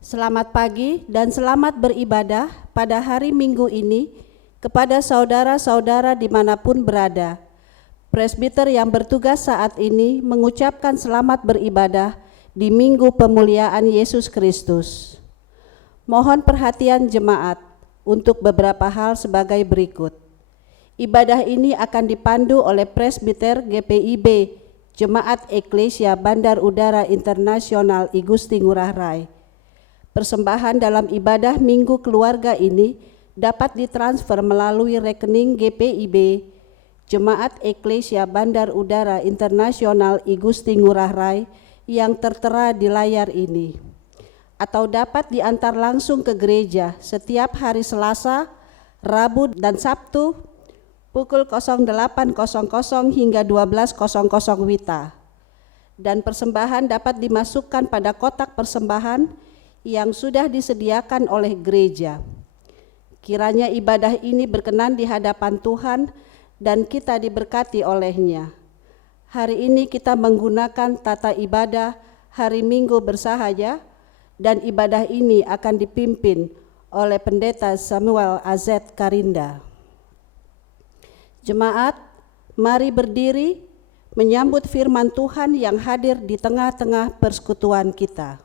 Selamat pagi dan selamat beribadah pada hari Minggu ini kepada saudara-saudara dimanapun berada. Presbiter yang bertugas saat ini mengucapkan selamat beribadah di Minggu Pemuliaan Yesus Kristus. Mohon perhatian jemaat untuk beberapa hal sebagai berikut. Ibadah ini akan dipandu oleh Presbiter GPIB Jemaat Eklesia Bandar Udara Internasional I Gusti Ngurah Rai. Persembahan dalam ibadah Minggu Keluarga ini dapat ditransfer melalui rekening GPIB Jemaat Eklesia Bandar Udara Internasional I Gusti Ngurah Rai yang tertera di layar ini, atau dapat diantar langsung ke gereja setiap hari Selasa, Rabu, dan Sabtu pukul 08.00 hingga 12.00 WITA. Dan persembahan dapat dimasukkan pada kotak persembahan yang sudah disediakan oleh gereja. Kiranya ibadah ini berkenan di hadapan Tuhan dan kita diberkati olehnya. Hari ini kita menggunakan tata ibadah hari Minggu bersahaja, dan ibadah ini akan dipimpin oleh Pendeta Samuel AZ Karinda. Jemaat, mari berdiri menyambut firman Tuhan yang hadir di tengah-tengah persekutuan kita.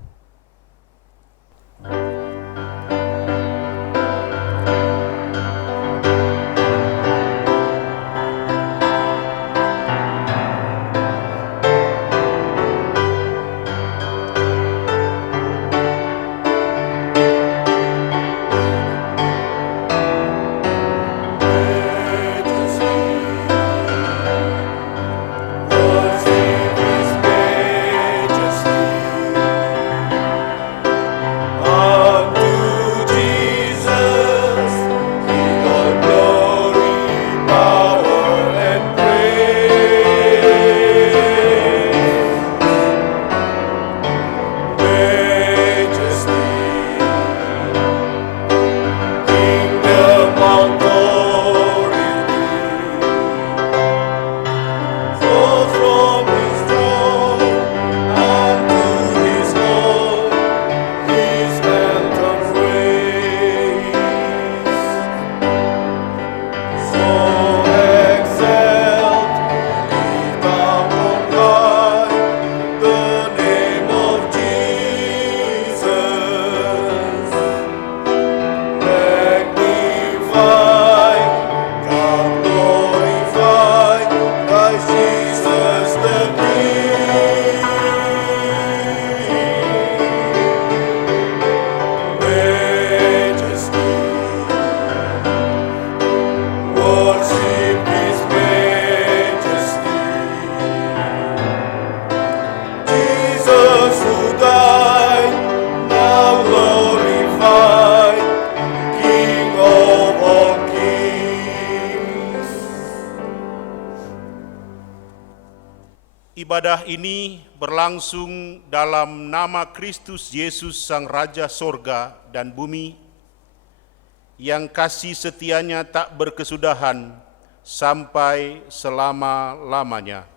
Ibadah ini berlangsung dalam nama Kristus Yesus Sang Raja Sorga dan Bumi, yang kasih setianya tak berkesudahan sampai selama-lamanya.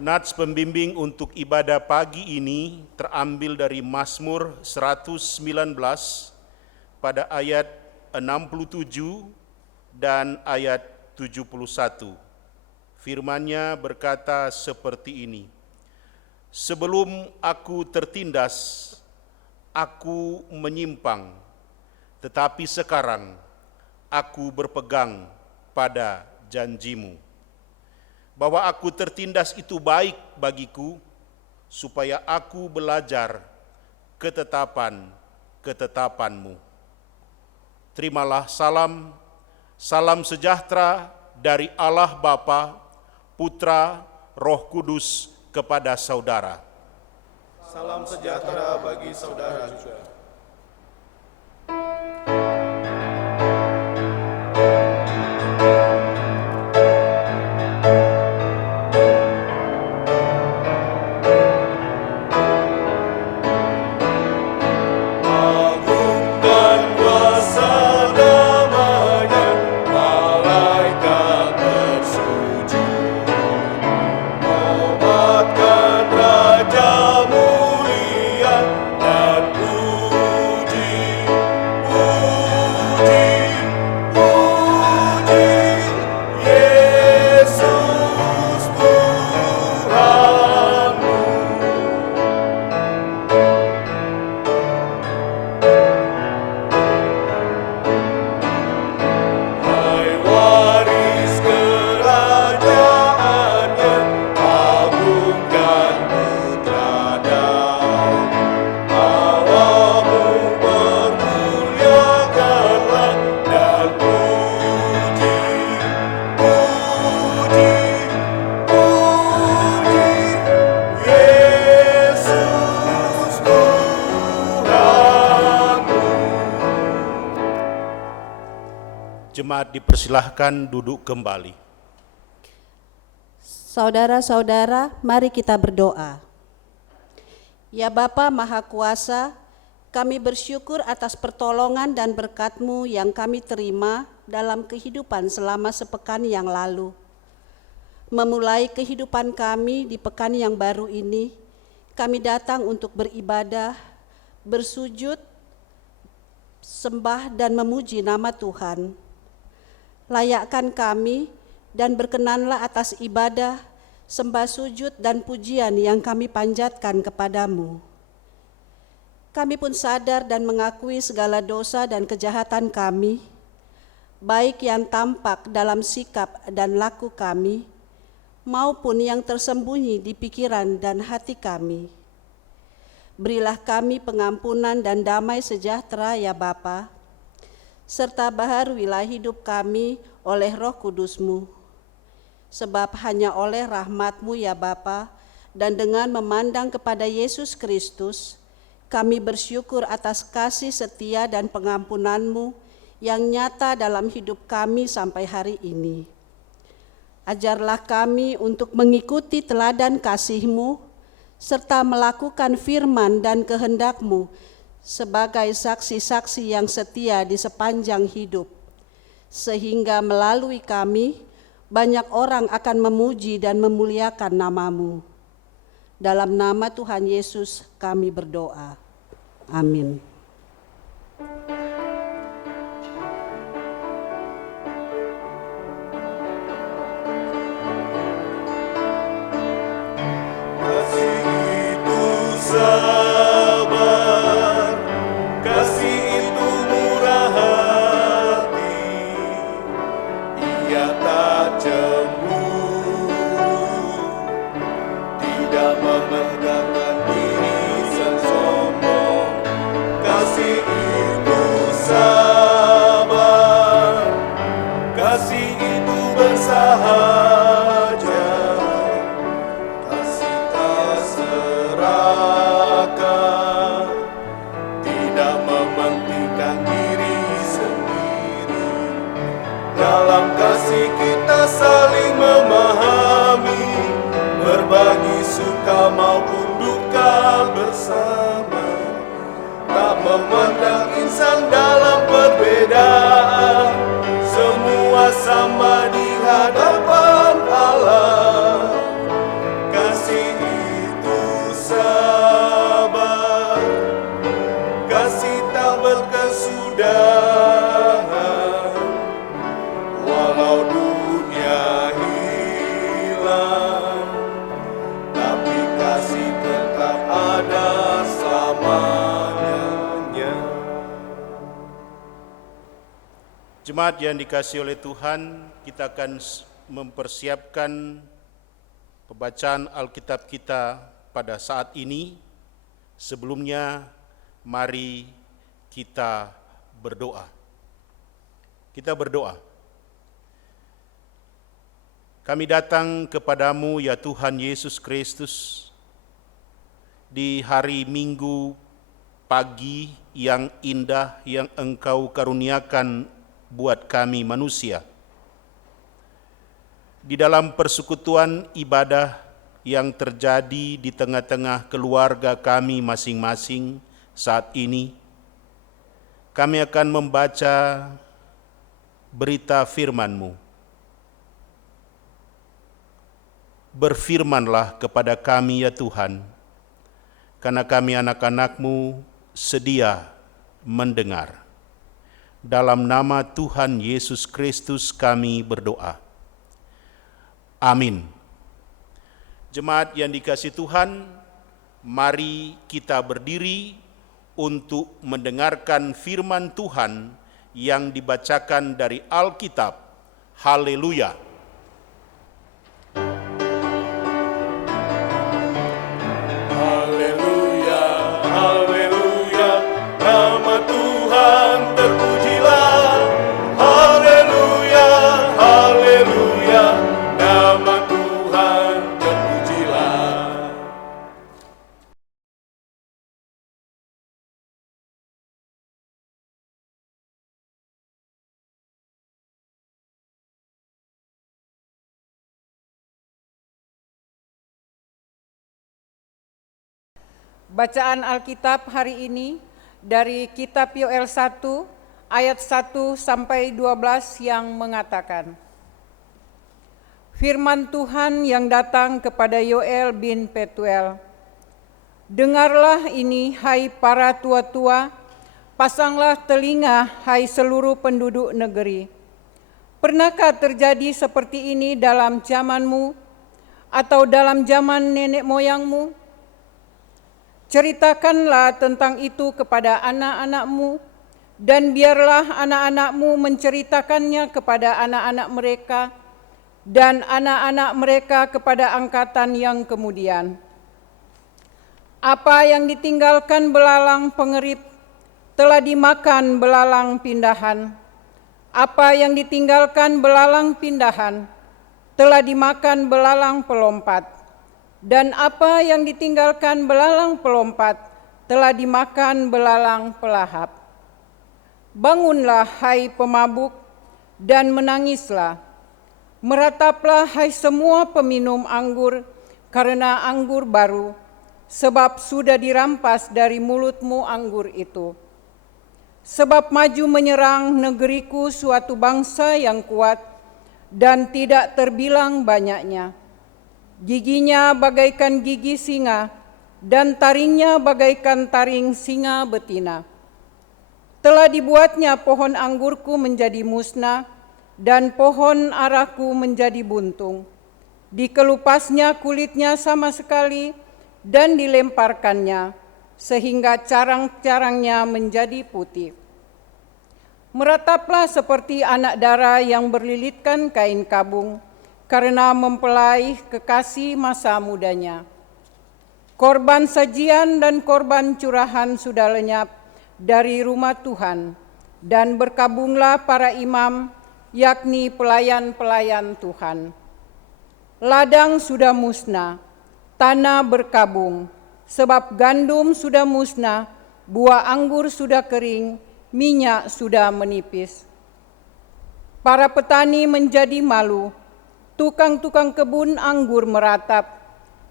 Nats pembimbing untuk ibadah pagi ini terambil dari Mazmur 119 pada ayat 67 dan ayat 71. Firman-Nya berkata seperti ini: Sebelum aku tertindas, aku menyimpang, tetapi sekarang aku berpegang pada janji-Mu. Bahwa aku tertindas itu baik bagiku, supaya aku belajar ketetapan-ketetapan-Mu. Terimalah salam sejahtera dari Allah Bapa, Putra, Roh Kudus kepada saudara. Salam sejahtera bagi saudara juga. Agung dan kuasa namanya, malaikat Jemaat dipersilahkan duduk kembali. Saudara-saudara, mari kita berdoa. Ya Bapa Maha Kuasa, kami bersyukur atas pertolongan dan berkat-Mu yang kami terima dalam kehidupan selama sepekan yang lalu. Memulai kehidupan kami di pekan yang baru ini, kami datang untuk beribadah, bersujud, sembah dan memuji nama Tuhan. Layakkan kami dan berkenanlah atas ibadah, sembah sujud dan pujian yang kami panjatkan kepadamu. Kami pun sadar dan mengakui segala dosa dan kejahatan kami, baik yang tampak dalam sikap dan laku kami, maupun yang tersembunyi di pikiran dan hati kami. Berilah kami pengampunan dan damai sejahtera ya Bapa, serta baharuilah hidup kami oleh Roh Kudus-Mu. Sebab hanya oleh rahmat-Mu ya Bapa, dan dengan memandang kepada Yesus Kristus, kami bersyukur atas kasih setia dan pengampunan-Mu yang nyata dalam hidup kami sampai hari ini. Ajarlah kami untuk mengikuti teladan kasih-Mu, serta melakukan firman dan kehendak-Mu sebagai saksi-saksi yang setia di sepanjang hidup, sehingga melalui kami, banyak orang akan memuji dan memuliakan nama-Mu. Dalam nama Tuhan Yesus kami berdoa. Amin. Kasih itu sabar, kasih itu murah hati, ia tak cemburu, tidak memegangkan diri sombong. Kasih itu sabar, kasih itu bersahaja, kasih tak serakah, tidak mementingkan diri sendiri. Dalam kasih kita saling memahami, berbagi suka maupun duka bersama, tak memandang insan dalam perbedaan, semua sama di hadapan Allah. Kasih itu sabar, kasih tak berkesudahan, walau dunia hilang, tapi kasih tetap ada selamanya. Jemaat yang dikasihi oleh Tuhan, kita akan mempersiapkan pembacaan Alkitab kita pada saat ini. Sebelumnya, mari kita berdoa. Kita berdoa. Kami datang kepadamu ya Tuhan Yesus Kristus di hari Minggu pagi yang indah yang Engkau karuniakan buat kami manusia. Di dalam persekutuan ibadah yang terjadi di tengah-tengah keluarga kami masing-masing saat ini, kami akan membaca berita firman-Mu. Berfirmanlah kepada kami ya Tuhan, karena kami anak-anak-Mu sedia mendengar. Dalam nama Tuhan Yesus Kristus kami berdoa. Amin. Jemaat yang dikasihi Tuhan, mari kita berdiri untuk mendengarkan firman Tuhan yang dibacakan dari Alkitab. Haleluya! Bacaan Alkitab hari ini dari kitab Yoel 1 ayat 1 sampai 12 yang mengatakan, Firman Tuhan yang datang kepada Yoel bin Petuel, dengarlah ini hai para tua-tua, pasanglah telinga hai seluruh penduduk negeri. Pernahkah terjadi seperti ini dalam zamanmu atau dalam zaman nenek moyangmu? Ceritakanlah tentang itu kepada anak-anakmu, dan biarlah anak-anakmu menceritakannya kepada anak-anak mereka, dan anak-anak mereka kepada angkatan yang kemudian. Apa yang ditinggalkan belalang pengerit telah dimakan belalang pindahan. Apa yang ditinggalkan belalang pindahan telah dimakan belalang pelompat, dan apa yang ditinggalkan belalang pelompat telah dimakan belalang pelahap. Bangunlah hai pemabuk dan menangislah, merataplah hai semua peminum anggur karena anggur baru, sebab sudah dirampas dari mulutmu anggur itu. Sebab maju menyerang negeriku suatu bangsa yang kuat dan tidak terbilang banyaknya. Giginya bagaikan gigi singa dan taringnya bagaikan taring singa betina. Telah dibuatnya pohon anggurku menjadi musnah dan pohon araku menjadi buntung. Dikelupasnya kulitnya sama sekali dan dilemparkannya, sehingga carang-carangnya menjadi putih. Merataplah seperti anak dara yang berlilitkan kain kabung, karena mempelai kekasih masa mudanya. Korban sajian dan korban curahan sudah lenyap dari rumah Tuhan, dan berkabunglah para imam, yakni pelayan-pelayan Tuhan. Ladang sudah musnah, tanah berkabung, sebab gandum sudah musnah, buah anggur sudah kering, minyak sudah menipis. Para petani menjadi malu, tukang-tukang kebun anggur meratap,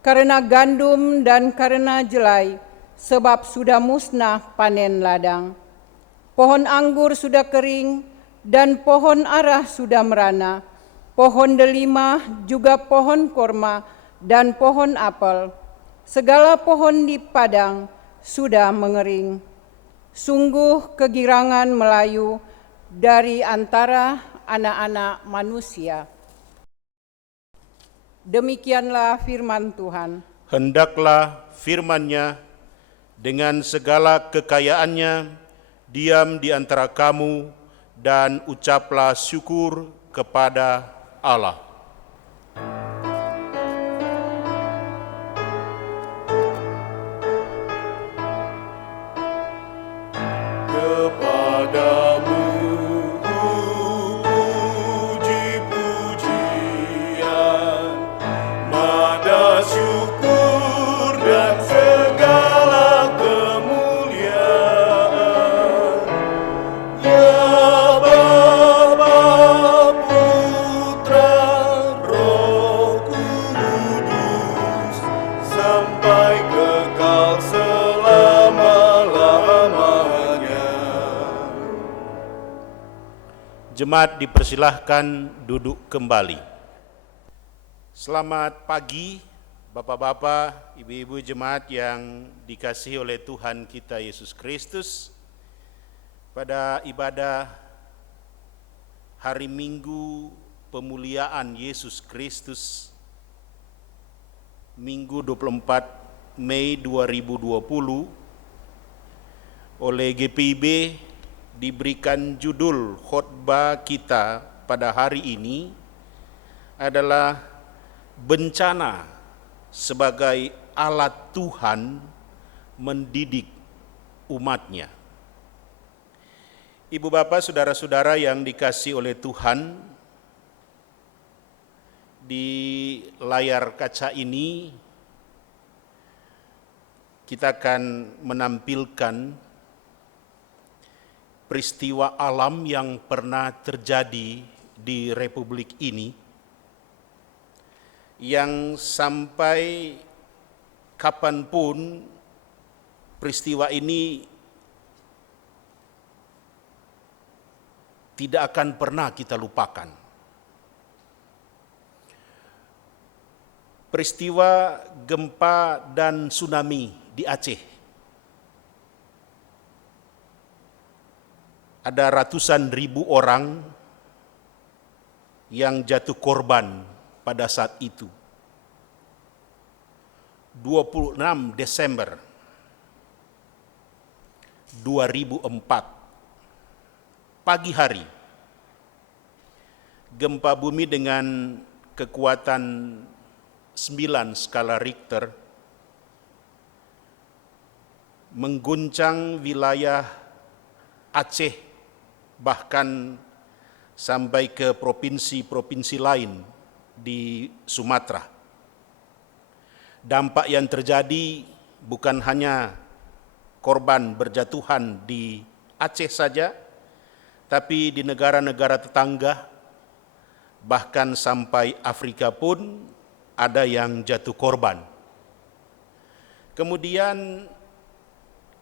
karena gandum dan karena jelai, sebab sudah musnah panen ladang. Pohon anggur sudah kering, dan pohon arah sudah merana, pohon delima juga pohon korma, dan pohon apel. Segala pohon di padang sudah mengering. Sungguh kegirangan Melayu dari antara anak-anak manusia. Demikianlah firman Tuhan. Hendaklah firman-Nya dengan segala kekayaannya diam di antara kamu, dan ucaplah syukur kepada Allah. Kepadamu puji-pujian, mada syukur dan segala kemuliaan. Ya Bapa, Putra, Roh Kudus, sampai kekal selama-lamanya. Jemaat dipersilahkan duduk kembali. Selamat pagi Bapak-bapak, Ibu-ibu jemaat yang dikasihi oleh Tuhan kita Yesus Kristus. Pada ibadah hari Minggu pemuliaan Yesus Kristus, Minggu 24 Mei 2020, oleh GPIB diberikan judul khotbah kita pada hari ini adalah bencana sebagai alat Tuhan mendidik umatnya. Ibu bapak, saudara-saudara yang dikasihi oleh Tuhan, di layar kaca ini kita akan menampilkan peristiwa alam yang pernah terjadi di Republik ini, yang sampai kapanpun peristiwa ini tidak akan pernah kita lupakan. Peristiwa gempa dan tsunami di Aceh. Ada ratusan ribu orang yang jatuh korban pada saat itu. 26 Desember 2004, pagi hari, gempa bumi dengan kekuatan 9 skala Richter mengguncang wilayah Aceh, bahkan sampai ke provinsi-provinsi lain di Sumatera. Dampak yang terjadi bukan hanya korban berjatuhan di Aceh saja, tapi di negara-negara tetangga, bahkan sampai Afrika pun ada yang jatuh korban. Kemudian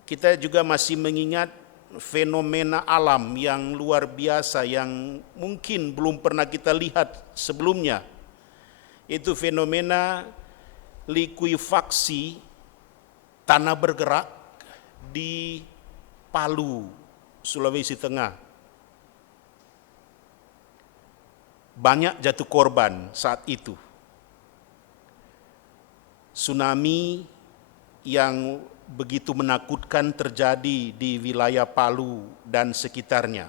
kita juga masih mengingat fenomena alam yang luar biasa yang mungkin belum pernah kita lihat sebelumnya. Itu fenomena likuifaksi tanah bergerak di Palu, Sulawesi Tengah. Banyak jatuh korban saat itu. Tsunami yang begitu menakutkan terjadi di wilayah Palu dan sekitarnya.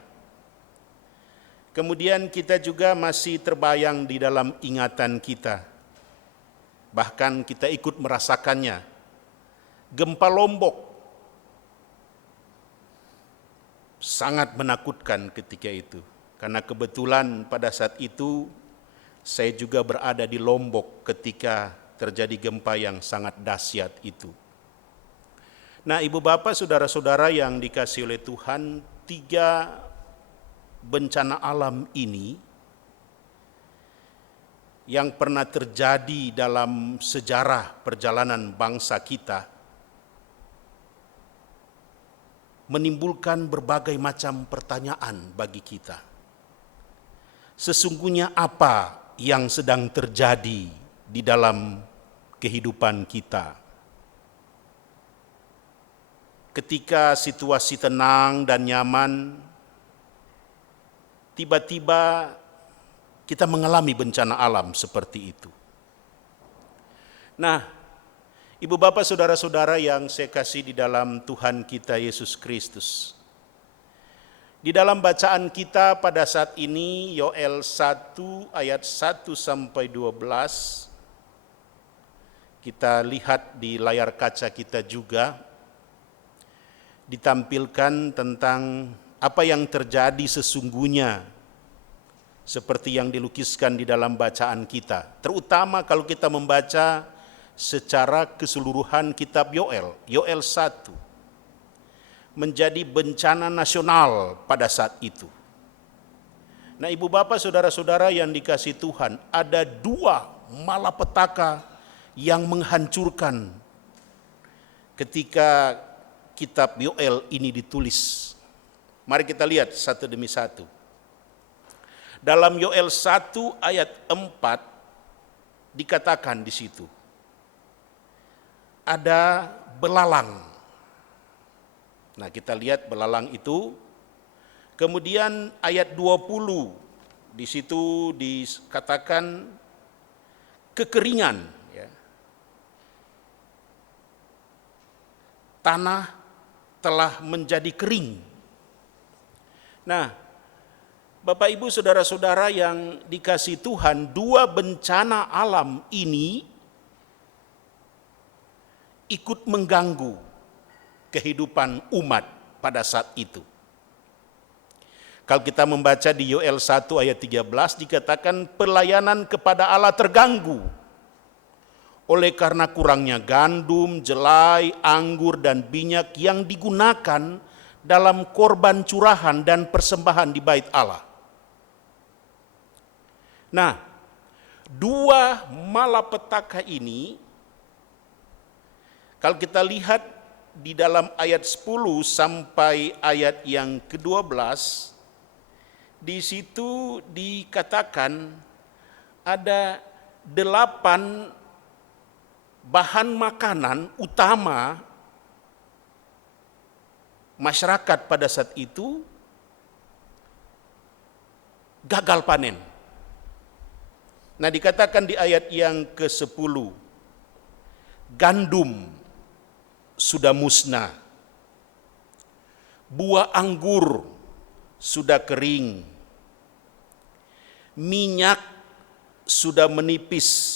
Kemudian kita juga masih terbayang di dalam ingatan kita. Bahkan kita ikut merasakannya. Gempa Lombok sangat menakutkan ketika itu. Karena kebetulan pada saat itu saya juga berada di Lombok ketika terjadi gempa yang sangat dahsyat itu. Nah, ibu bapak, saudara-saudara yang dikasihi oleh Tuhan, 3 bencana alam ini yang pernah terjadi dalam sejarah perjalanan bangsa kita menimbulkan berbagai macam pertanyaan bagi kita. Sesungguhnya apa yang sedang terjadi di dalam kehidupan kita? Ketika situasi tenang dan nyaman, tiba-tiba kita mengalami bencana alam seperti itu. Nah, ibu bapak, saudara-saudara yang saya kasih di dalam Tuhan kita Yesus Kristus, di dalam bacaan kita pada saat ini, Yoel 1 ayat 1 sampai 12, kita lihat di layar kaca kita juga, ditampilkan tentang apa yang terjadi sesungguhnya, seperti yang dilukiskan di dalam bacaan kita. Terutama kalau kita membaca secara keseluruhan kitab Yoel, Yoel 1, menjadi bencana nasional pada saat itu. Nah, ibu bapak, saudara-saudara yang dikasihi Tuhan, ada 2 malapetaka yang menghancurkan ketika kitab Yoel ini ditulis. Mari kita lihat satu demi satu. Dalam Yoel 1 ayat 4 dikatakan di situ, ada belalang. Nah, kita lihat belalang itu. Kemudian ayat 20 di situ dikatakan kekeringan, ya. Tanah telah menjadi kering. Nah, Bapak Ibu, saudara-saudara yang dikasihi Tuhan, 2 bencana alam ini ikut mengganggu kehidupan umat pada saat itu. Kalau kita membaca di Yoel 1 ayat 13 dikatakan pelayanan kepada Allah terganggu oleh karena kurangnya gandum, jelai, anggur dan minyak yang digunakan dalam korban curahan dan persembahan di bait Allah. Nah, 2 malapetaka ini kalau kita lihat di dalam ayat 10 sampai ayat yang ke-12, di situ dikatakan ada 8 bahan makanan utama masyarakat pada saat itu gagal panen. Nah, dikatakan di ayat yang ke-10, gandum sudah musnah, buah anggur sudah kering, minyak sudah menipis.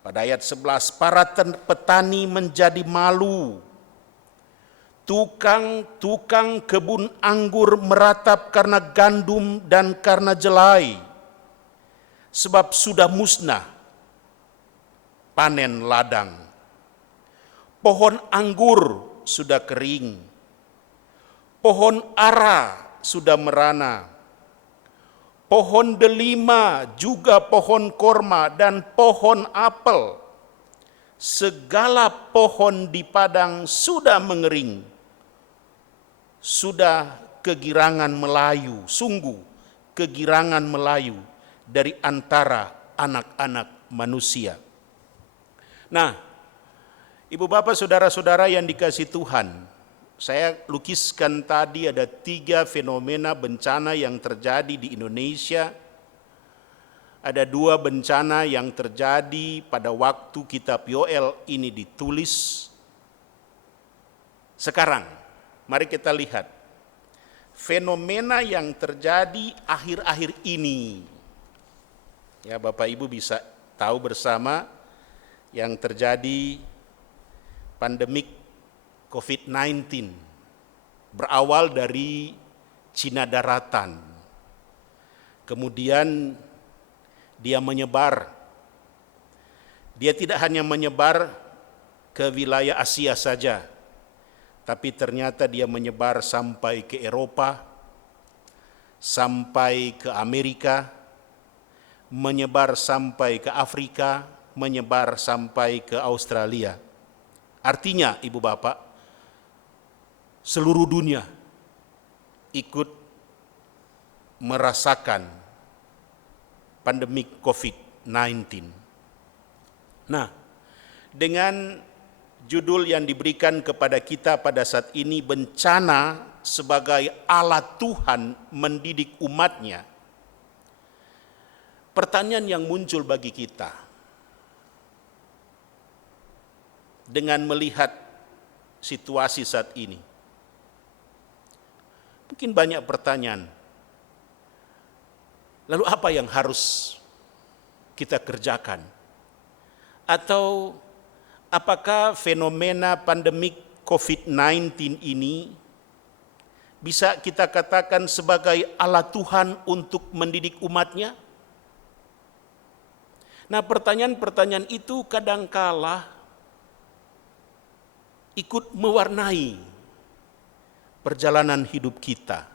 Pada ayat 11, para petani menjadi malu. Tukang kebun anggur meratap karena gandum dan karena jelai. Sebab sudah musnah panen ladang. Pohon anggur sudah kering. Pohon ara sudah merana. Pohon delima, juga pohon korma dan pohon apel. Segala pohon di padang sudah mengering. Sudah kegirangan melayu, sungguh kegirangan melayu dari antara anak-anak manusia. Nah, Ibu Bapak Saudara-saudara yang dikasihi Tuhan, saya lukiskan tadi ada 3 fenomena bencana yang terjadi di Indonesia. Ada 2 bencana yang terjadi pada waktu kitab Yoel ini ditulis. Sekarang, mari kita lihat fenomena yang terjadi akhir-akhir ini. Ya, Bapak Ibu bisa tahu bersama yang terjadi pandemik COVID-19 berawal dari Cina daratan. Kemudian dia menyebar. Dia tidak hanya menyebar ke wilayah Asia saja, tapi ternyata dia menyebar sampai ke Eropa, sampai ke Amerika, menyebar sampai ke Afrika, menyebar sampai ke Australia. Artinya, Ibu Bapak, seluruh dunia ikut merasakan pandemi COVID-19. Nah, dengan judul yang diberikan kepada kita pada saat ini, bencana sebagai alat Tuhan mendidik umatnya, pertanyaan yang muncul bagi kita dengan melihat situasi saat ini, mungkin banyak pertanyaan. Lalu apa yang harus kita kerjakan? Atau apakah fenomena pandemik COVID-19 ini bisa kita katakan sebagai alat Tuhan untuk mendidik umatnya? Nah, pertanyaan-pertanyaan itu kadangkala ikut mewarnai perjalanan hidup kita.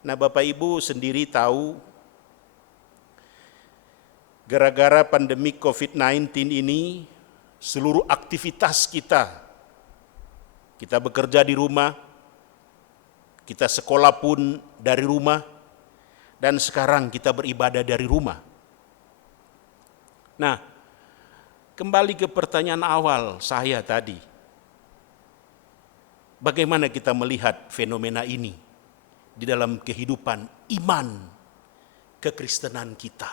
Nah, Bapak Ibu sendiri tahu, gara-gara pandemi COVID-19 ini, seluruh aktivitas kita bekerja di rumah, kita sekolah pun dari rumah, dan sekarang kita beribadah dari rumah. Nah, kembali ke pertanyaan awal saya tadi. Bagaimana kita melihat fenomena ini di dalam kehidupan iman kekristenan kita?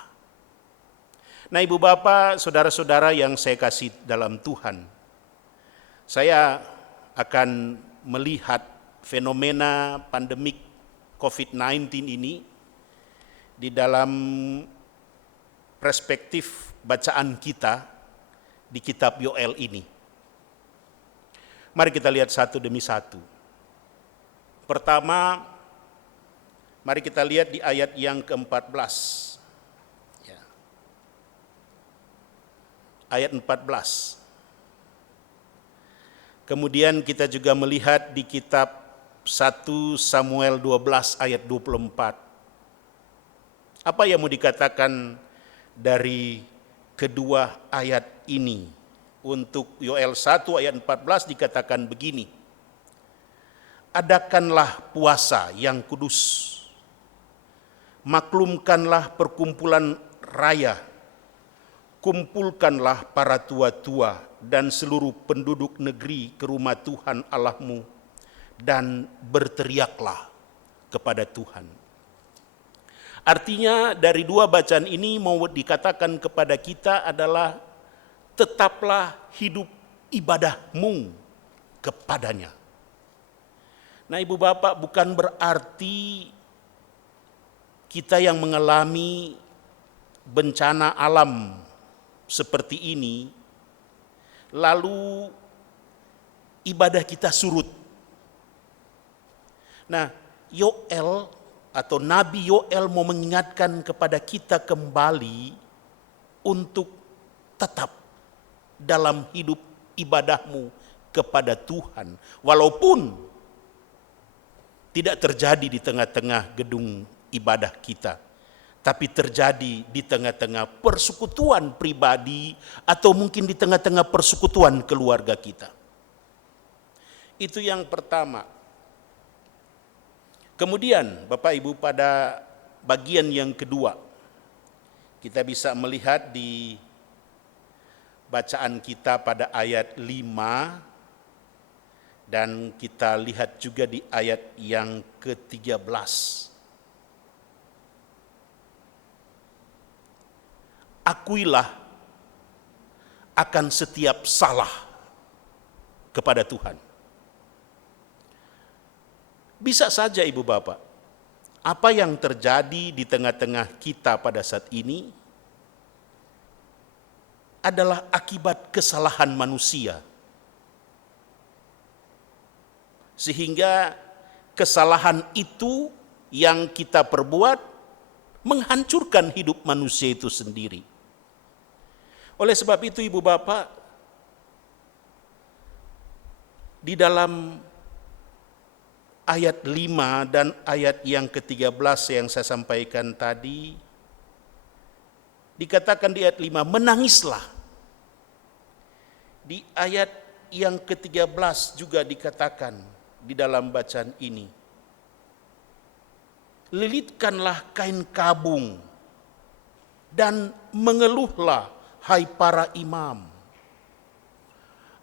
Nah, Ibu Bapak, Saudara-saudara yang saya kasih dalam Tuhan, saya akan melihat fenomena pandemik COVID-19 ini di dalam perspektif bacaan kita di kitab Yoel ini. Mari kita lihat satu demi satu. Pertama, mari kita lihat di ayat yang ke-14. Ya. Ayat 14. Kemudian kita juga melihat di kitab 1 Samuel 12 ayat 24. Apa yang mau dikatakan dari kedua ayat ini? Untuk Yoel 1 ayat 14 dikatakan begini, adakanlah puasa yang kudus, maklumkanlah perkumpulan raya, kumpulkanlah para tua-tua dan seluruh penduduk negeri ke rumah Tuhan Allahmu, dan berteriaklah kepada Tuhan. Artinya dari dua bacaan ini mau dikatakan kepada kita adalah tetaplah hidup ibadahmu kepadanya. Nah, Ibu Bapak, bukan berarti kita yang mengalami bencana alam seperti ini lalu ibadah kita surut. Nah, Yoel atau Nabi Yoel mau mengingatkan kepada kita kembali untuk tetap dalam hidup ibadahmu kepada Tuhan, walaupun tidak terjadi di tengah-tengah gedung ibadah kita, tapi terjadi di tengah-tengah persekutuan pribadi atau mungkin di tengah-tengah persekutuan keluarga kita. Itu yang pertama. Kemudian Bapak Ibu, pada bagian yang kedua kita bisa melihat di bacaan kita pada ayat 5 dan kita lihat juga di ayat yang ke-13. Akuilah akan setiap salah kepada Tuhan. Bisa saja Ibu Bapak, apa yang terjadi di tengah-tengah kita pada saat ini adalah akibat kesalahan manusia. Sehingga kesalahan itu yang kita perbuat menghancurkan hidup manusia itu sendiri. Oleh sebab itu Ibu Bapak, di dalam ayat 5 dan ayat yang ke-13 yang saya sampaikan tadi, dikatakan di ayat 5, menangislah. Di ayat yang ke-13 juga dikatakan di dalam bacaan ini, lilitkanlah kain kabung dan mengeluhlah hai para imam.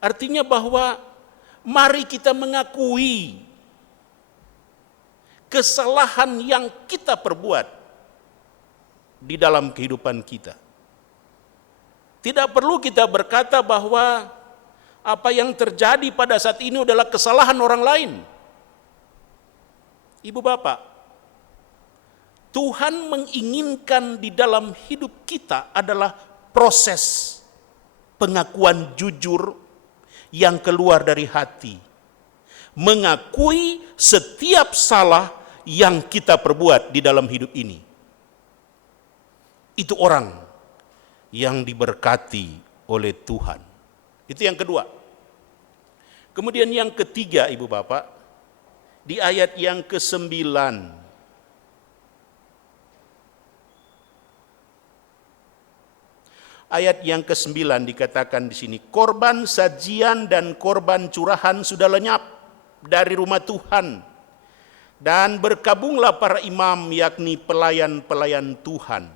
Artinya bahwa mari kita mengakui kesalahan yang kita perbuat di dalam kehidupan kita. Tidak perlu kita berkata bahwa apa yang terjadi pada saat ini adalah kesalahan orang lain. Ibu Bapak, Tuhan menginginkan di dalam hidup kita adalah proses pengakuan jujur yang keluar dari hati. Mengakui setiap salah yang kita perbuat di dalam hidup ini. Itu orang yang diberkati oleh Tuhan. Itu yang kedua. Kemudian yang ketiga Ibu Bapak, di ayat yang ke-9. Ayat yang ke-9 dikatakan di sini, korban sajian dan korban curahan sudah lenyap dari rumah Tuhan, dan berkabunglah para imam, yakni pelayan-pelayan Tuhan.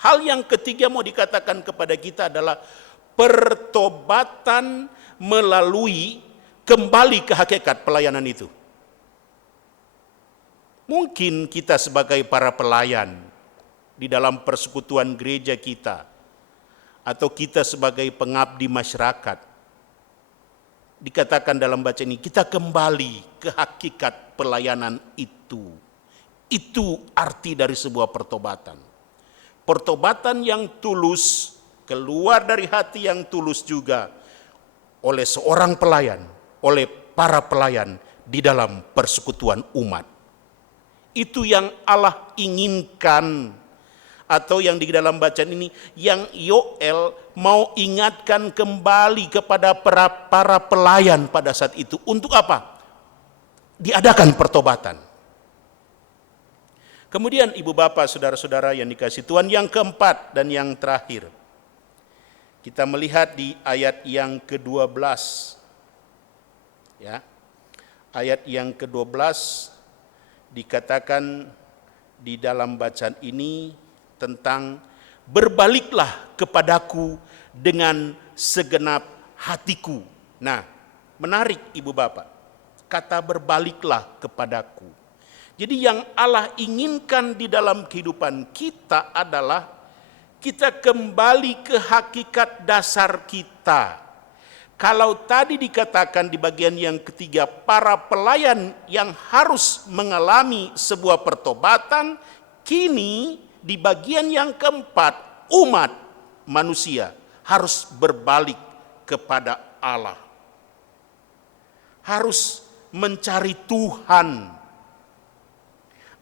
Hal yang ketiga mau dikatakan kepada kita adalah pertobatan melalui kembali ke hakikat pelayanan itu. Mungkin kita sebagai para pelayan di dalam persekutuan gereja kita, atau kita sebagai pengabdi masyarakat, dikatakan dalam bacaan ini, kita kembali ke hakikat pelayanan itu. Itu arti dari sebuah pertobatan. Pertobatan yang tulus, keluar dari hati yang tulus juga oleh seorang pelayan, oleh para pelayan di dalam persekutuan umat. Itu yang Allah inginkan, atau yang di dalam bacaan ini, yang Yoel mau ingatkan kembali kepada para pelayan pada saat itu. Untuk apa? Diadakan pertobatan. Kemudian Ibu Bapak, Saudara-saudara yang dikasihi Tuhan, yang keempat dan yang terakhir, Kita melihat di ayat yang ke-12. Ya. Ayat yang ke-12 dikatakan di dalam bacaan ini tentang berbaliklah kepadaku dengan segenap hatiku. Nah, menarik Ibu Bapak, kata berbaliklah kepadaku. Jadi yang Allah inginkan di dalam kehidupan kita adalah kita kembali ke hakikat dasar kita. Kalau tadi dikatakan di bagian yang ketiga, para pelayan yang harus mengalami sebuah pertobatan, kini di bagian yang keempat, umat manusia harus berbalik kepada Allah. Harus mencari Tuhan.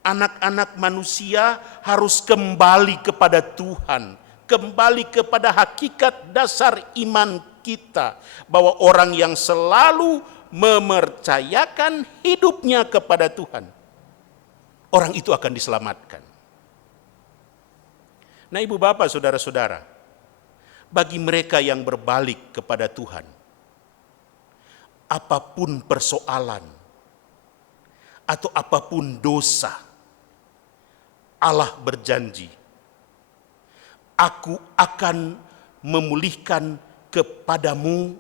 Anak-anak manusia harus kembali kepada Tuhan, kembali kepada hakikat dasar iman kita, bahwa orang yang selalu mempercayakan hidupnya kepada Tuhan, orang itu akan diselamatkan. Nah, Ibu Bapak, saudara-saudara, bagi mereka yang berbalik kepada Tuhan, apapun persoalan atau apapun dosa, Allah berjanji, aku akan memulihkan kepadamu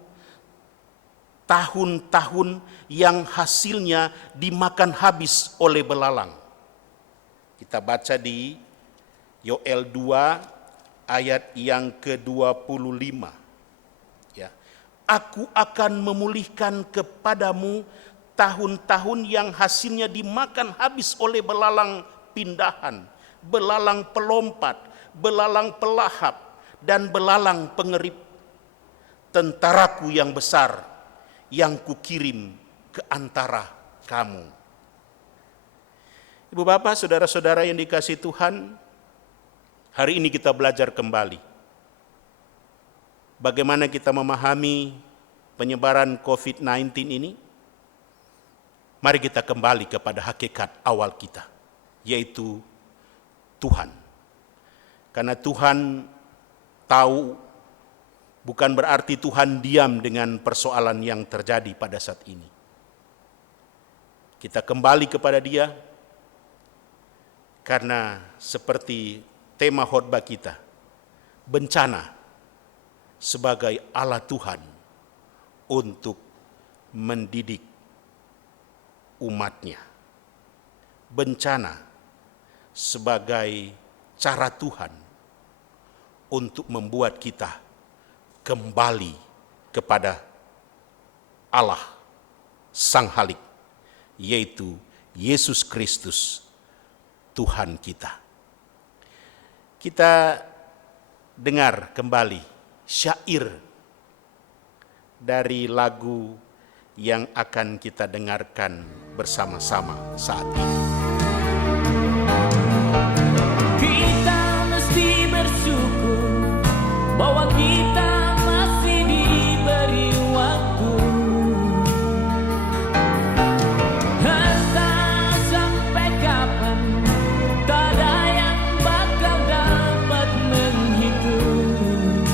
tahun-tahun yang hasilnya dimakan habis oleh belalang. Kita baca di Yoel 2 ayat yang ke-25. Ya. Aku akan memulihkan kepadamu tahun-tahun yang hasilnya dimakan habis oleh belalang pindahan, belalang pelompat, belalang pelahap, dan belalang pengerip. Tentaraku yang besar yang kukirim ke antara kamu. Ibu Bapak, saudara-saudara yang dikasihi Tuhan, hari ini kita belajar kembali bagaimana kita memahami penyebaran COVID-19 ini. Mari kita kembali kepada hakikat awal kita, yaitu Tuhan. Karena Tuhan tahu, bukan berarti Tuhan diam dengan persoalan yang terjadi pada saat ini. Kita kembali kepada Dia, karena seperti tema khotbah kita, bencana sebagai Allah Tuhan untuk mendidik umatnya. Bencana sebagai cara Tuhan untuk membuat kita kembali kepada Allah Sang Halik, yaitu Yesus Kristus Tuhan kita. Kita dengar kembali syair dari lagu yang akan kita dengarkan bersama-sama saat ini. Kita mesti bersyukur bahwa kita masih diberi waktu. Entah sampai kapan, tak ada yang bakal dapat menghitung.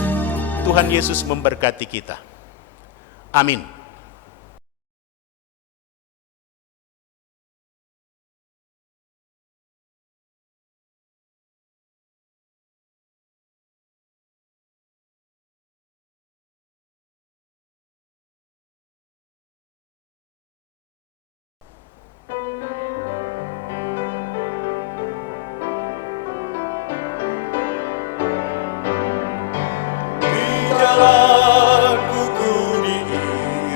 Tuhan Yesus memberkati kita. Amin. Di jalanku ku diiringi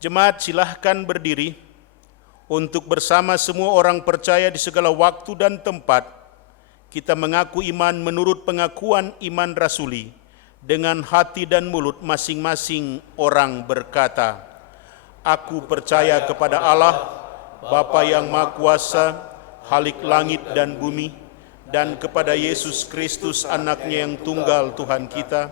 Jemaat, silahkan berdiri untuk bersama semua orang percaya di segala waktu dan tempat kita mengaku iman menurut pengakuan iman rasuli. Dengan hati dan mulut masing-masing orang berkata, "Aku percaya kepada Allah, Bapa yang Maha Kuasa, Khalik langit dan bumi, dan kepada Yesus Kristus anaknya yang tunggal Tuhan kita,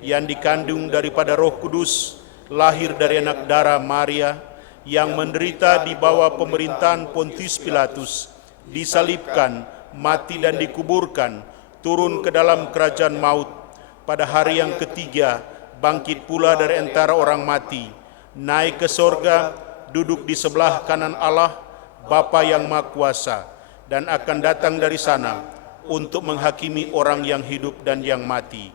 yang dikandung daripada Roh Kudus, lahir dari anak darah Maria, yang menderita di bawah pemerintahan Pontius Pilatus, disalibkan, mati dan dikuburkan, turun ke dalam kerajaan maut, pada hari yang ketiga bangkit pula dari antara orang mati, naik ke sorga, duduk di sebelah kanan Allah, Bapa yang Maha Kuasa, dan akan datang dari sana untuk menghakimi orang yang hidup dan yang mati.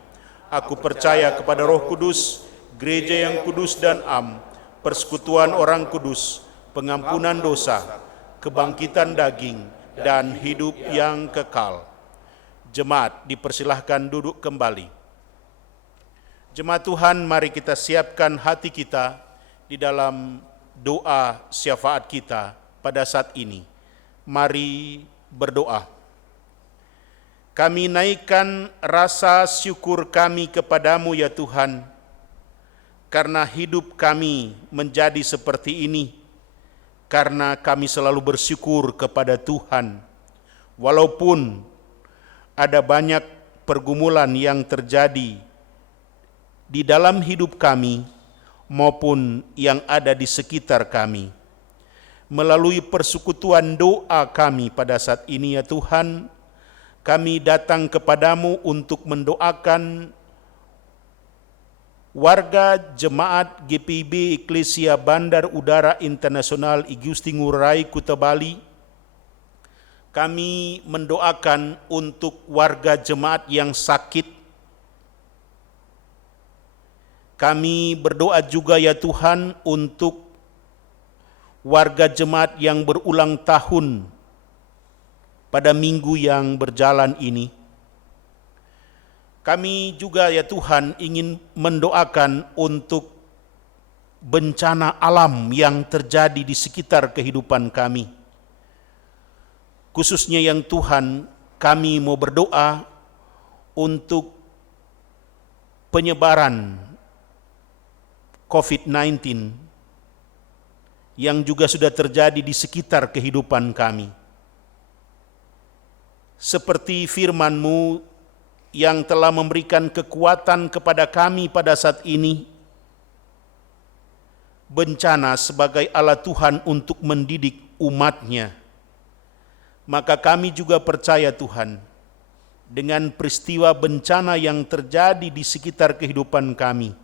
Aku percaya kepada Roh Kudus, gereja yang kudus dan am, persekutuan orang kudus, pengampunan dosa, kebangkitan daging, dan hidup yang kekal." Jemaat, dipersilahkan duduk kembali. Jemaat Tuhan, mari kita siapkan hati kita di dalam doa syafaat kita pada saat ini. Mari berdoa. Kami naikkan rasa syukur kami kepadamu ya Tuhan, karena hidup kami menjadi seperti ini, karena kami selalu bersyukur kepada Tuhan. Walaupun ada banyak pergumulan yang terjadi di dalam hidup kami maupun yang ada di sekitar kami. Melalui persekutuan doa kami pada saat ini ya Tuhan, kami datang kepadamu untuk mendoakan warga jemaat GPIB Eklesia Bandar Udara Internasional I Gusti Ngurah Rai Kuta Bali. Kami mendoakan untuk warga jemaat yang sakit. Kami berdoa juga ya Tuhan untuk warga jemaat yang berulang tahun pada minggu yang berjalan ini. Kami juga ya Tuhan ingin mendoakan untuk bencana alam yang terjadi di sekitar kehidupan kami. Khususnya yang Tuhan, kami mau berdoa untuk penyebaran COVID-19 yang juga sudah terjadi di sekitar kehidupan kami. Seperti firman-Mu yang telah memberikan kekuatan kepada kami pada saat ini, bencana sebagai alat Tuhan untuk mendidik umat-Nya. Maka kami juga percaya Tuhan, dengan peristiwa bencana yang terjadi di sekitar kehidupan kami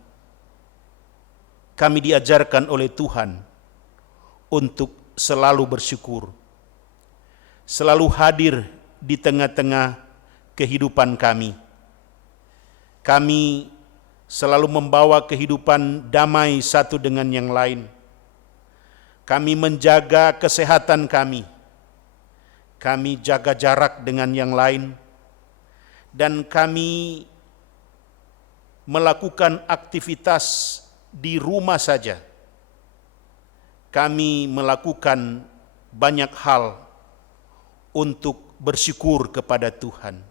diajarkan oleh Tuhan untuk selalu bersyukur, selalu hadir di tengah-tengah kehidupan kami. Kami selalu membawa kehidupan damai satu dengan yang lain. Kami menjaga kesehatan kami. Kami jaga jarak dengan yang lain. Dan kami melakukan aktivitas di rumah saja. Kami melakukan banyak hal untuk bersyukur kepada Tuhan.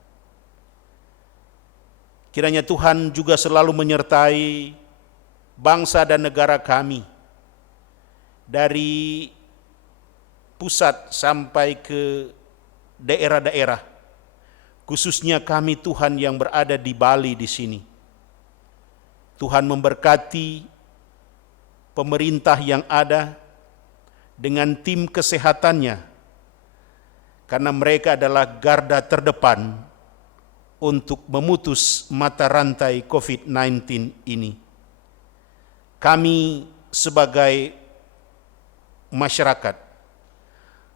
Kiranya Tuhan juga selalu menyertai bangsa dan negara kami, dari pusat sampai ke daerah-daerah, khususnya kami Tuhan yang berada di Bali di sini. Tuhan memberkati pemerintah yang ada dengan tim kesehatannya, karena mereka adalah garda terdepan untuk memutus mata rantai COVID-19 ini. Kami sebagai masyarakat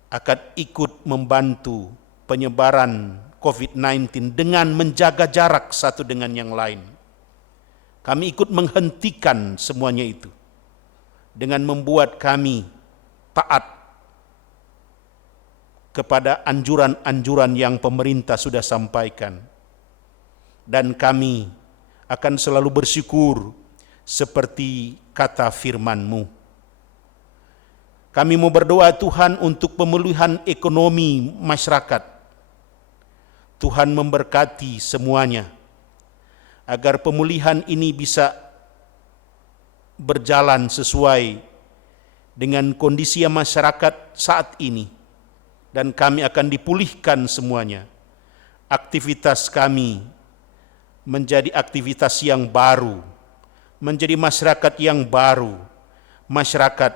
akan ikut membantu penyebaran COVID-19 dengan menjaga jarak satu dengan yang lain. Kami ikut menghentikan semuanya itu dengan membuat kami taat kepada anjuran-anjuran yang pemerintah sudah sampaikan. Dan kami akan selalu bersyukur seperti kata firman-Mu. Kami mau berdoa Tuhan untuk pemulihan ekonomi masyarakat. Tuhan memberkati semuanya, agar pemulihan ini bisa berjalan sesuai dengan kondisi masyarakat saat ini. Dan kami akan dipulihkan semuanya. Aktivitas kami menjadi aktivitas yang baru, menjadi masyarakat yang baru, masyarakat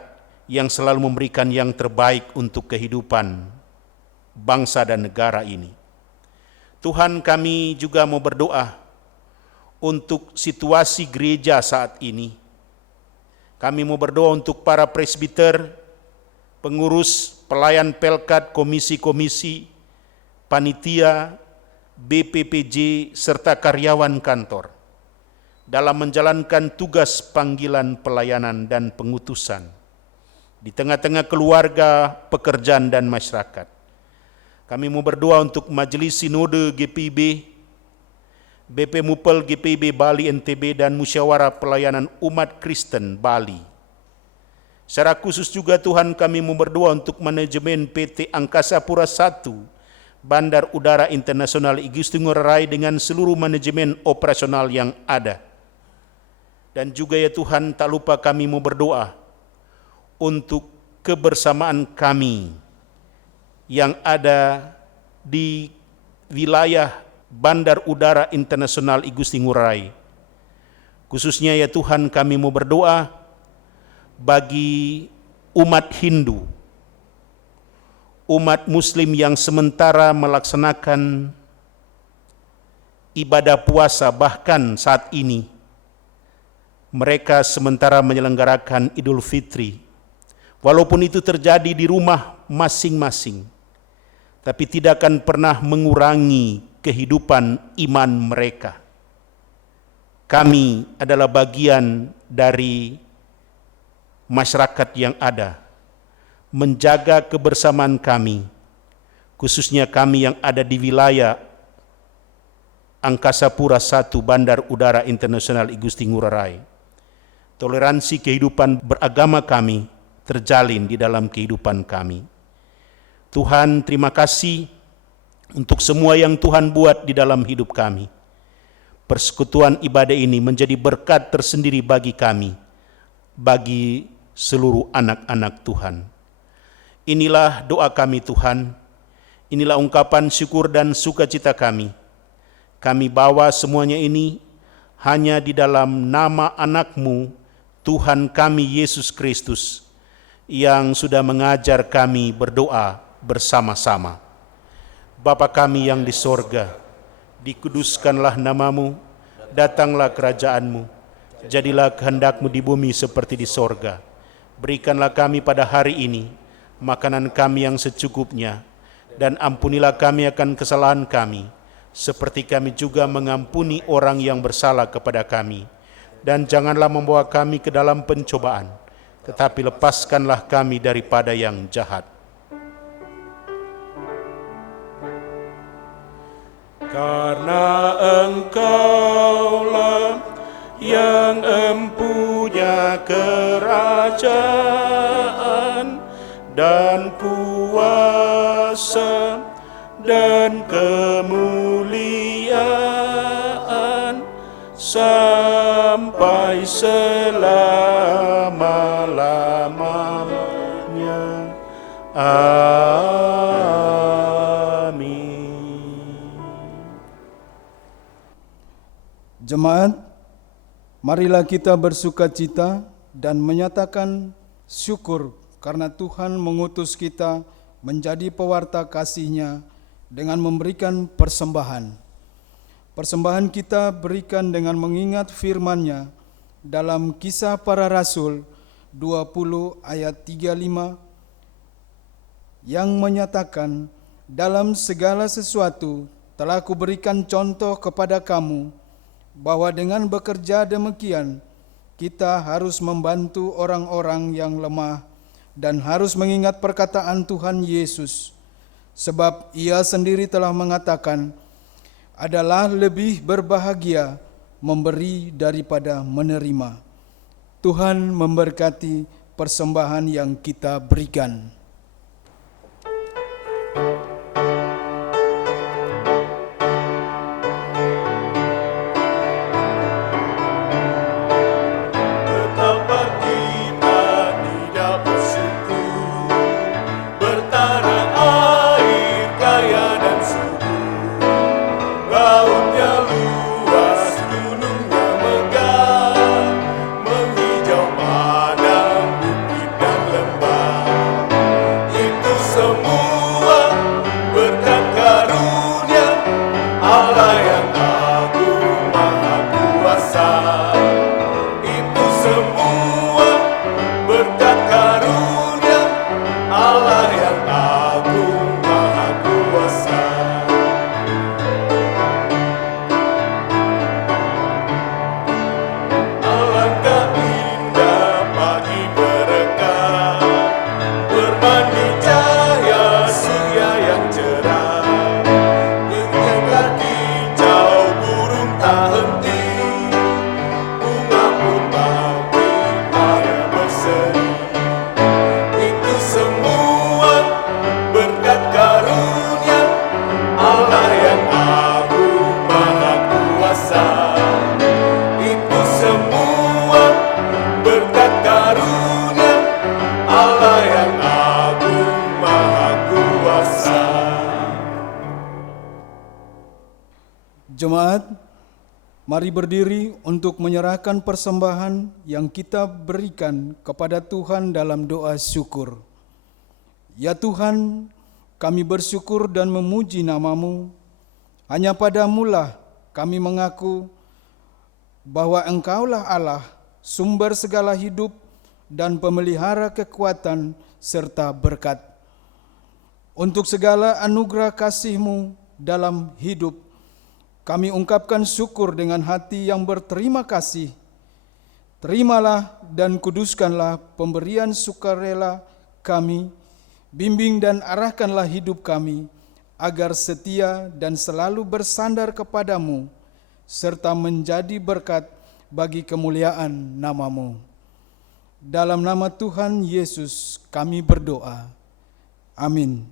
yang selalu memberikan yang terbaik untuk kehidupan bangsa dan negara ini. Tuhan, kami juga mau berdoa untuk situasi gereja saat ini. Kami mau berdoa untuk para presbiter, pengurus, pelayan pelkat, komisi-komisi, panitia, BPPJ, serta karyawan kantor dalam menjalankan tugas panggilan pelayanan dan pengutusan di tengah-tengah keluarga, pekerjaan, dan masyarakat. Kami mau berdoa untuk Majelis Sinode GPIB, BP Mupel GPIB Bali NTB, dan Musyawarah Pelayanan Umat Kristen Bali. Secara khusus juga Tuhan, kami mau berdoa untuk manajemen PT Angkasa Pura I, Bandar Udara Internasional I Gusti Ngurah Rai dengan seluruh manajemen operasional yang ada. Dan juga ya Tuhan, tak lupa kami mau berdoa untuk kebersamaan kami yang ada di wilayah Bandar Udara Internasional I Gusti Ngurah Rai. Khususnya ya Tuhan, kami mau berdoa bagi umat Hindu, umat Muslim yang sementara melaksanakan ibadah puasa, bahkan saat ini mereka sementara menyelenggarakan Idul Fitri. Walaupun itu terjadi di rumah masing-masing, tapi tidak akan pernah mengurangi kehidupan iman mereka. Kami adalah bagian dari masyarakat yang ada, menjaga kebersamaan kami, khususnya kami yang ada di wilayah Angkasa Pura I, Bandar Udara Internasional I Gusti Ngurah Rai. Toleransi kehidupan beragama kami terjalin di dalam kehidupan kami. Tuhan, terima kasih untuk semua yang Tuhan buat di dalam hidup kami. Persekutuan ibadah ini menjadi berkat tersendiri bagi kami, bagi seluruh anak-anak Tuhan. Inilah doa kami Tuhan, inilah ungkapan syukur dan sukacita kami. Kami bawa semuanya ini hanya di dalam nama anak-Mu, Tuhan kami Yesus Kristus, yang sudah mengajar kami berdoa bersama-sama. Bapa kami yang di sorga, dikuduskanlah nama-Mu, datanglah kerajaan-Mu, jadilah kehendak-Mu di bumi seperti di sorga. Berikanlah kami pada hari ini makanan kami yang secukupnya, dan ampunilah kami akan kesalahan kami, seperti kami juga mengampuni orang yang bersalah kepada kami. Dan janganlah membawa kami ke dalam pencobaan, tetapi lepaskanlah kami daripada yang jahat. Karena Engkaulah yang empunya kerajaan dan kuasa dan kemuliaan sampai selama-lamanya. Jemaat, marilah kita bersukacita dan menyatakan syukur karena Tuhan mengutus kita menjadi pewarta kasih-Nya dengan memberikan persembahan. Persembahan kita berikan dengan mengingat firman-Nya dalam Kisah Para Rasul 20 ayat 35 yang menyatakan, dalam segala sesuatu telah kuberikan contoh kepada kamu, bahwa dengan bekerja demikian, kita harus membantu orang-orang yang lemah dan harus mengingat perkataan Tuhan Yesus. Sebab Ia sendiri telah mengatakan, adalah lebih berbahagia memberi daripada menerima. Tuhan memberkati persembahan yang kita berikan. Betapa kita tidak bersyukur, bertanah air kaya dan subur, lautnya luas, gunungnya megah, menghijau padang bukit dan lembah. Itu semua berkat karunia Allah yang agung maha kuasa. Itu semua berkat karunia Allah yang agung maha kuasa. Alangkah indah pagi berkah, bermandi cahaya surya yang cerah, menyegar kicau burung tak henti, bunga pun bangkit air berseri. Itu semua berkat karunia Allah yang agung maha kuasa. Itu semua berkat karunia Allah yang agung maha kuasa. Jemaat, mari berdiri untuk menyerahkan persembahan yang kita berikan kepada Tuhan dalam doa syukur. Ya Tuhan, kami bersyukur dan memuji nama-Mu. Hanya pada-Mu-lah kami mengaku bahwa Engkaulah Allah, sumber segala hidup dan pemelihara kekuatan serta berkat. Untuk segala anugerah kasih-Mu dalam hidup, kami ungkapkan syukur dengan hati yang berterima kasih. Terimalah dan kuduskanlah pemberian sukarela kami, bimbing dan arahkanlah hidup kami, agar setia dan selalu bersandar kepadamu, serta menjadi berkat bagi kemuliaan nama-Mu. Dalam nama Tuhan Yesus kami berdoa. Amin.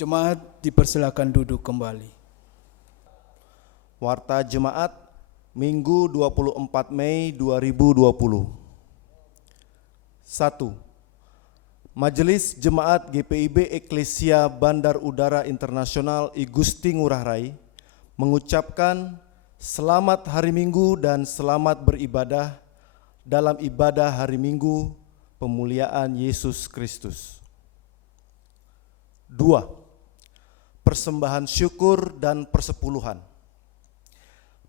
Jemaat dipersilakan duduk kembali. Warta Jemaat Minggu 24 Mei 2020. 1. Majelis Jemaat GPIB Eklesia Bandar Udara Internasional I Gusti Ngurah Rai mengucapkan selamat hari Minggu dan selamat beribadah dalam ibadah hari Minggu pemuliaan Yesus Kristus. 2. Persembahan syukur dan persepuluhan.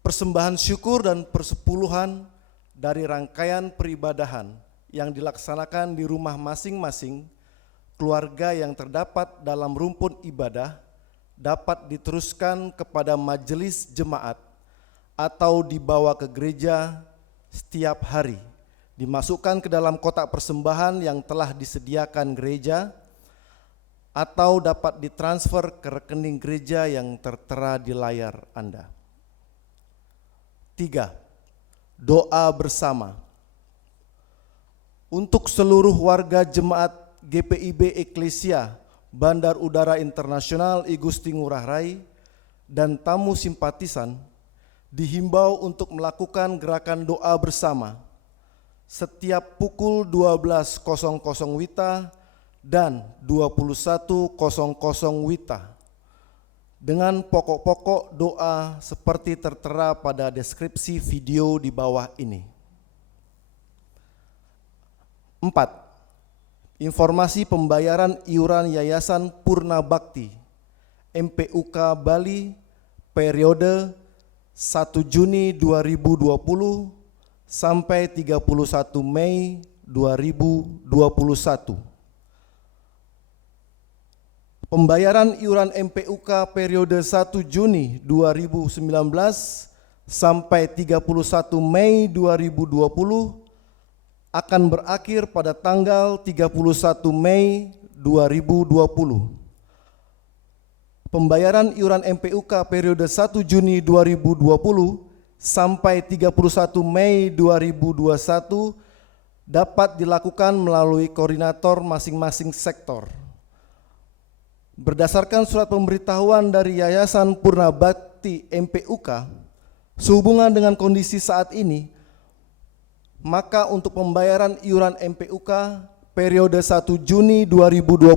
Persembahan syukur dan persepuluhan dari rangkaian peribadahan yang dilaksanakan di rumah masing-masing keluarga yang terdapat dalam rumpun ibadah dapat diteruskan kepada majelis jemaat atau dibawa ke gereja setiap hari, dimasukkan ke dalam kotak persembahan yang telah disediakan gereja, atau dapat ditransfer ke rekening gereja yang tertera di layar Anda. 3. Doa bersama. Untuk seluruh warga jemaat GPIB Eklesia Bandar Udara Internasional I Gusti Ngurah Rai dan tamu simpatisan dihimbau untuk melakukan gerakan doa bersama setiap pukul 12.00 WITA dan 21.00 WITA dengan pokok-pokok doa seperti tertera pada deskripsi video di bawah ini. 4. Informasi pembayaran iuran Yayasan Purna Bakti MPUK Bali periode 1 Juni 2020 sampai 31 Mei 2021. Pembayaran iuran MPUK periode 1 Juni 2019 sampai 31 Mei 2020 akan berakhir pada tanggal 31 Mei 2020. Pembayaran iuran MPUK periode 1 Juni 2020 sampai 31 Mei 2021 dapat dilakukan melalui koordinator masing-masing sektor. Berdasarkan surat pemberitahuan dari Yayasan Purna Bakti MPUK, sehubungan dengan kondisi saat ini, maka untuk pembayaran iuran MPUK periode 1 Juni 2020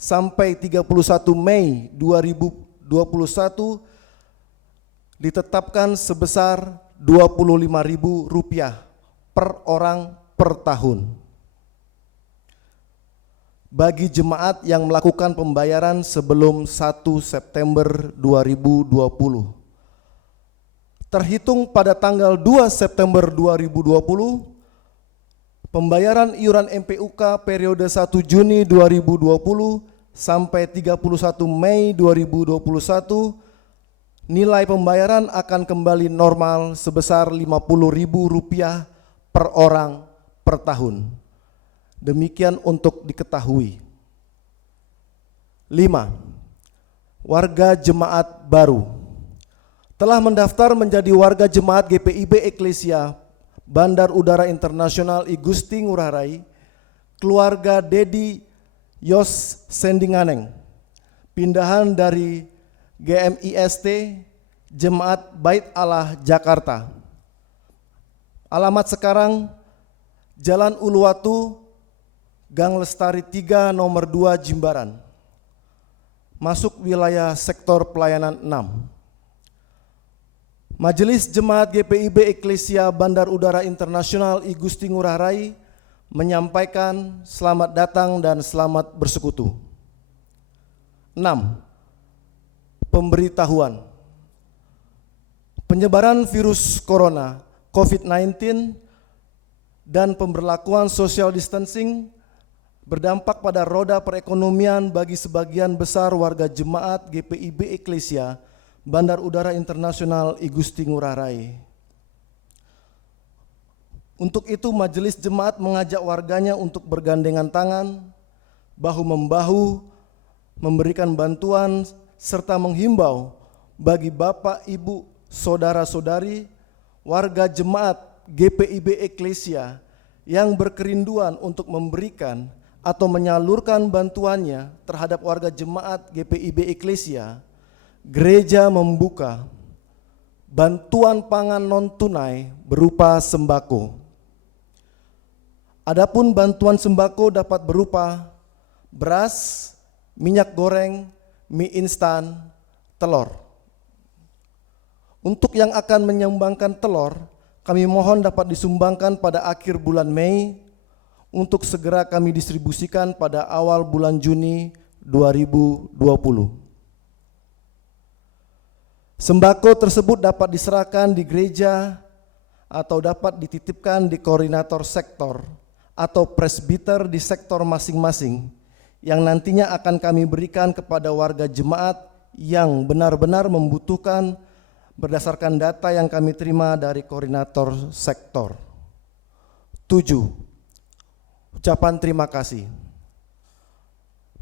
sampai 31 Mei 2021 ditetapkan sebesar Rp25.000 per orang per tahun. Bagi jemaat yang melakukan pembayaran sebelum 1 September 2020. Terhitung pada tanggal 2 September 2020, pembayaran iuran MPUK periode 1 Juni 2020 sampai 31 Mei 2021, nilai pembayaran akan kembali normal sebesar Rp50.000 per orang per tahun. Demikian untuk diketahui. 5. Warga jemaat baru telah mendaftar menjadi warga jemaat GPIB Eklesia Bandar Udara Internasional I Gusti Ngurah Rai, keluarga Dedi Yos Sendinganeng, pindahan dari GMIST Jemaat Bait Allah Jakarta. Alamat sekarang Jalan Uluwatu, Gang Lestari 3 nomor 2 Jimbaran. Masuk wilayah sektor pelayanan 6. Majelis Jemaat GPIB Eklesia Bandar Udara Internasional I Gusti Ngurah Rai menyampaikan selamat datang dan selamat bersekutu. 6. Pemberitahuan. Penyebaran virus corona COVID-19 dan pemberlakuan social distancing berdampak pada roda perekonomian bagi sebagian besar warga jemaat GPIB Eklesia Bandar Udara Internasional I Gusti Ngurah Rai. Untuk itu majelis jemaat mengajak warganya untuk bergandengan tangan, bahu-membahu, memberikan bantuan serta menghimbau bagi Bapak, Ibu, Saudara-saudari, warga jemaat GPIB Eklesia yang berkerinduan untuk memberikan atau menyalurkan bantuannya terhadap warga jemaat GPIB Eklesia. Gereja membuka bantuan pangan non-tunai berupa sembako. Adapun bantuan sembako dapat berupa beras, minyak goreng, mie instan, telur. Untuk yang akan menyumbangkan telur, kami mohon dapat disumbangkan pada akhir bulan Mei untuk segera kami distribusikan pada awal bulan Juni 2020. Sembako tersebut dapat diserahkan di gereja atau dapat dititipkan di koordinator sektor atau presbiter di sektor masing-masing yang nantinya akan kami berikan kepada warga jemaat yang benar-benar membutuhkan berdasarkan data yang kami terima dari koordinator sektor. 7. Ucapan terima kasih.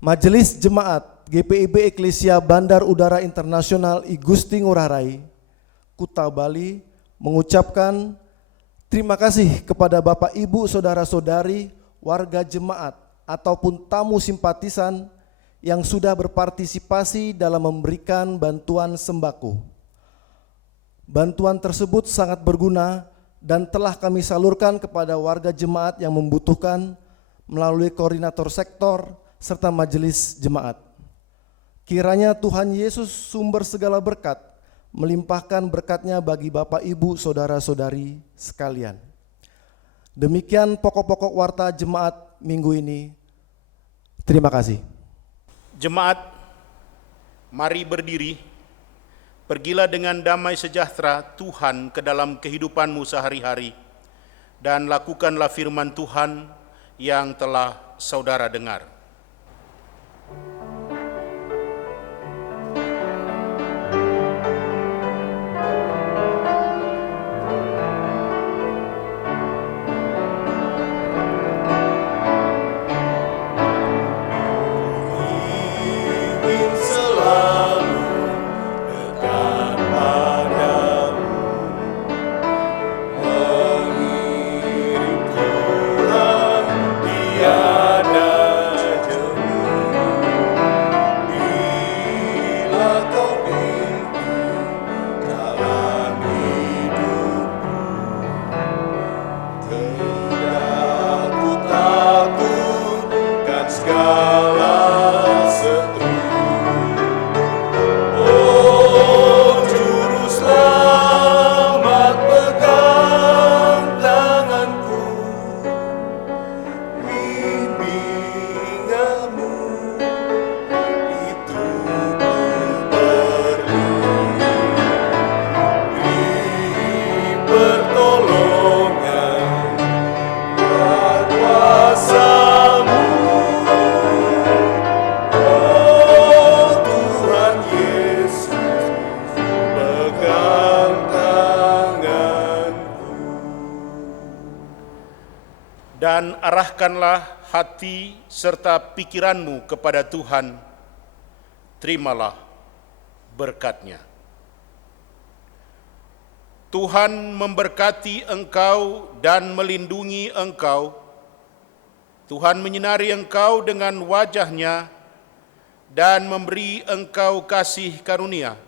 Majelis Jemaat GPIB Eklesia Bandar Udara Internasional I Gusti Ngurah Rai, Kuta Bali, mengucapkan terima kasih kepada Bapak, Ibu, Saudara-saudari, warga jemaat ataupun tamu simpatisan yang sudah berpartisipasi dalam memberikan bantuan sembako. Bantuan tersebut sangat berguna dan telah kami salurkan kepada warga jemaat yang membutuhkan melalui koordinator sektor serta majelis jemaat. Kiranya Tuhan Yesus sumber segala berkat melimpahkan berkat-Nya bagi Bapak, Ibu, Saudara-saudari sekalian. Demikian pokok-pokok warta jemaat minggu ini. Terima kasih. Jemaat, mari berdiri. Pergilah dengan damai sejahtera Tuhan ke dalam kehidupanmu sehari-hari dan lakukanlah firman Tuhan yang telah saudara dengar. Ingin selalu dekat padamu, mengirim dan arahkanlah hati serta pikiranmu kepada Tuhan. Terimalah berkat-Nya. Tuhan memberkati engkau dan melindungi engkau. Tuhan menyinari engkau dengan wajah-Nya dan memberi engkau kasih karunia.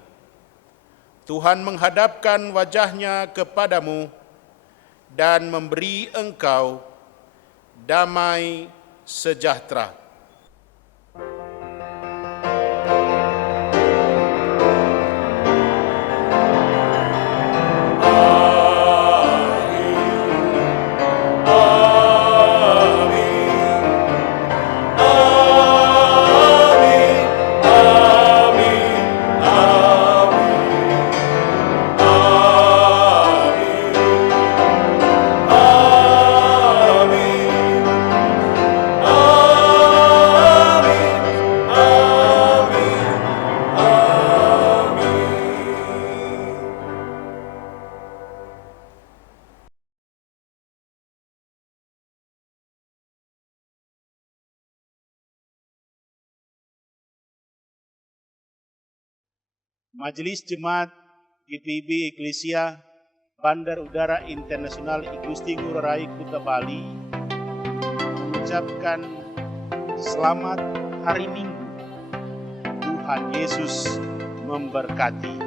Tuhan menghadapkan wajah-Nya kepadamu dan memberi engkau damai sejahtera. Majelis Jemaat GPIB Eklesia Bandar Udara Internasional Igusti Ngurah Rai Kuta Bali mengucapkan selamat hari Minggu. Tuhan Yesus memberkati.